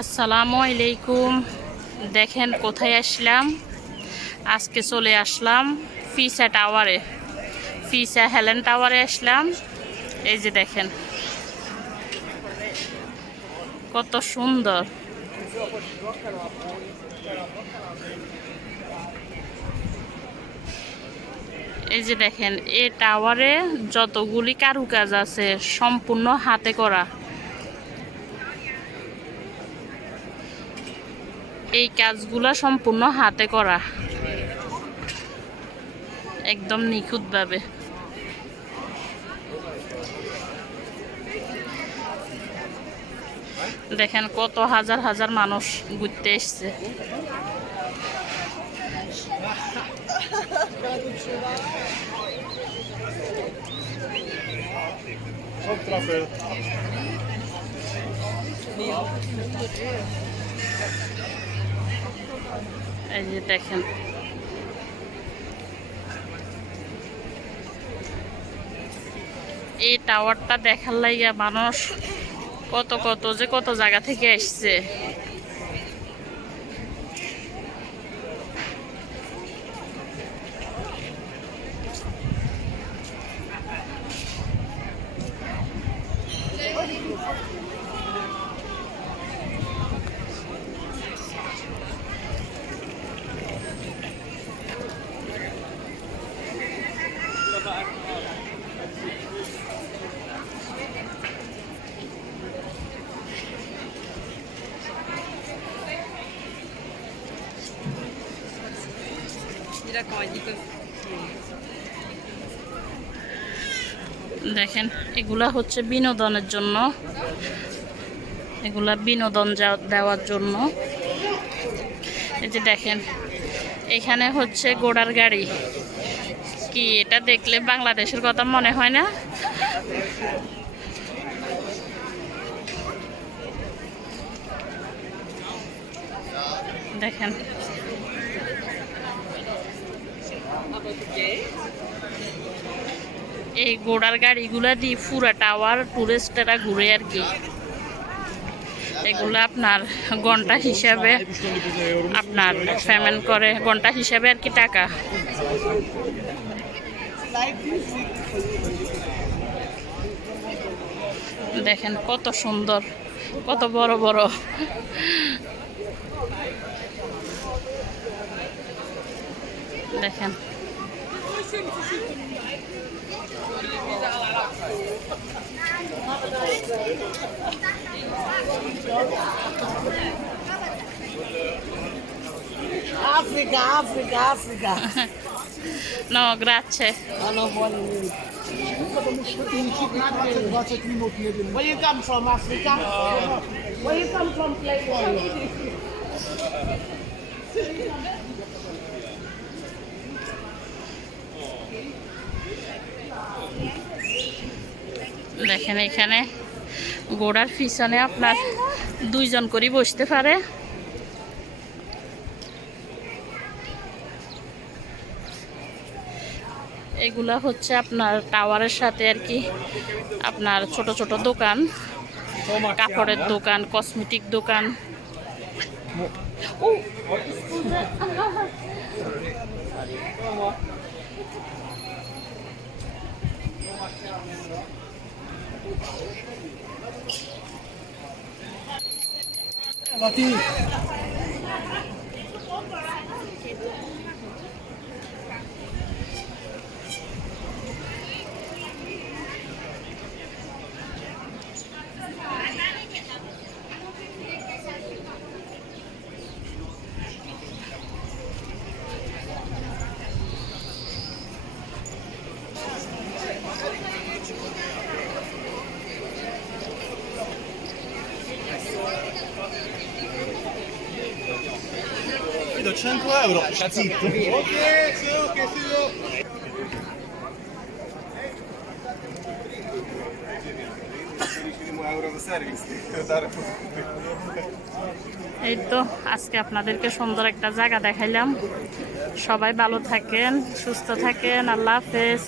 আসসালামু আলাইকুম। দেখেন কোথায় আসলাম। আজকে চলে আসলাম ফিসা টাওয়ারে, ফিসা হেলেন টাওয়ারে আসলাম। এই যে দেখেন কত সুন্দর। এই যে দেখেন এই টাওয়ারে যতগুলি কারুকাজ আছে সম্পূর্ণ হাতে করা। এই কাজগুলো সম্পূর্ণ হাতে করা, একদম নিখুঁতভাবে। দেখেন কত হাজার হাজার মানুষ ঘুরতে এসছে। এই যে দেখেন এই টাওয়ারটা দেখার লাইগা মানুষ কত জায়গা থেকে আসছে। দেখেন এগুলা হচ্ছে বিনোদনের জন্য, এগুলা বিনোদন দেওয়ার জন্য। এই যে দেখেন এখানে হচ্ছে ঘোড়ার গাড়ি। কি এটা দেখলে বাংলাদেশের কথা মনে হয় না? দেখেন এই ঘোড়ার গাড়িগুলা দিয়ে পুরা টাওয়ার টুরিস্টরা ঘুরে আর কি। এগুলো আপনার ঘন্টা হিসাবে আপনার পেমেন্ট করে, ঘন্টা হিসাবে আর কি টাকা। দেখেন কত সুন্দর, কত বড় বড়। দেখেন Africa, Africa, Africa. No, grazie. Where you come from, Africa? Where you come from, Playboy? দেখেন এখানে ঘোড়ার পিছনে আপনার দুইজন করে বসতে পারে। এগুলা হচ্ছে আপনার টাওয়ারের সাথে আর কি আপনার ছোট ছোট দোকান, কাপড়ের দোকান, কসমেটিক দোকান। Do 100 €, sta zitto. Ok, sì, ok, sì. এই তো আজকে আপনাদেরকে সুন্দর একটা জায়গা দেখাইলাম। সবাই ভালো থাকেন, সুস্থ থাকেন। আল্লাহ হাফেজ।